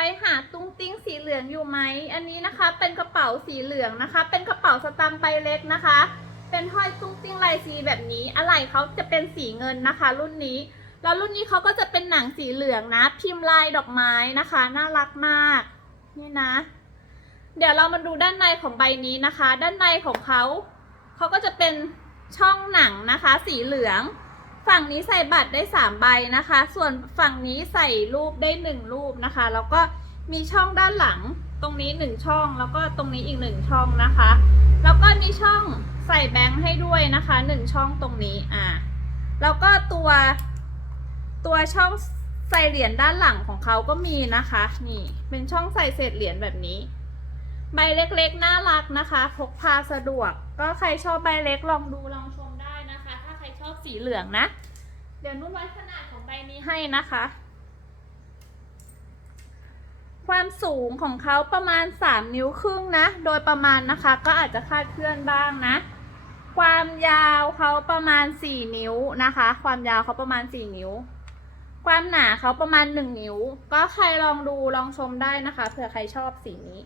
รหาตุ้งติ้งสีเหลืองอยู่ไหม อันนี้นะคะเป็นกระเป๋าสีเหลืองนะคะ เป็นกระเป๋าสตางค์ใบเล็กนะคะ เป็นห้อยตุ้งติ้งลายสีแบบนี้ อะไรเขาจะเป็นสีเงินนะคะ รุ่นนี้ แล้วรุ่นนี้เขาก็จะเป็นหนังสีเหลืองนะ พิมพ์ลายดอกไม้นะคะ น่ารักมาก นี่นะ เดี๋ยวเรามาดูด้านในของใบนี้นะคะ ด้านในของเขา เขาก็จะเป็นช่องหนังนะคะ สีเหลือง ฝั่งนี้ใส่บัตรได้สามใบนะคะ ส่วนฝั่งนี้ใส่รูปได้หนึ่งรูปนะคะ แล้วก็มีช่องด้านหลังตรงนี้หนึ่งช่อง แล้วก็ตรงนี้อีกหนึ่งช่องนะคะ แล้วก็มีช่องใส่แบงค์ให้ด้วยนะคะหนึ่งช่องตรงนี้อ่าแล้วก็ตัวตัวช่องใส่เหรียญด้านหลังของเขาก็มีนะคะ นี่เป็นช่องใส่เศษเหรียญแบบนี้ ใบเล็กๆน่ารักนะคะ พกพาสะดวก ก็ใครชอบใบเล็กลองดูลอง สีเหลืองนะ เดี๋ยวนุ่นวัดขนาดของใบนี้ให้นะคะ ความสูงของเขาประมาณ 3 นิ้วครึ่งนะ โดยประมาณนะคะ ก็อาจจะคาดเคลื่อนบ้างนะ ความยาวเขาประมาณ 4 นิ้วนะคะ ความยาวเขาประมาณ 4 นิ้ว ความหนาเขาประมาณ 1 นิ้ว ก็ใครลองดูลองชมได้นะคะเผื่อใครชอบสีนี้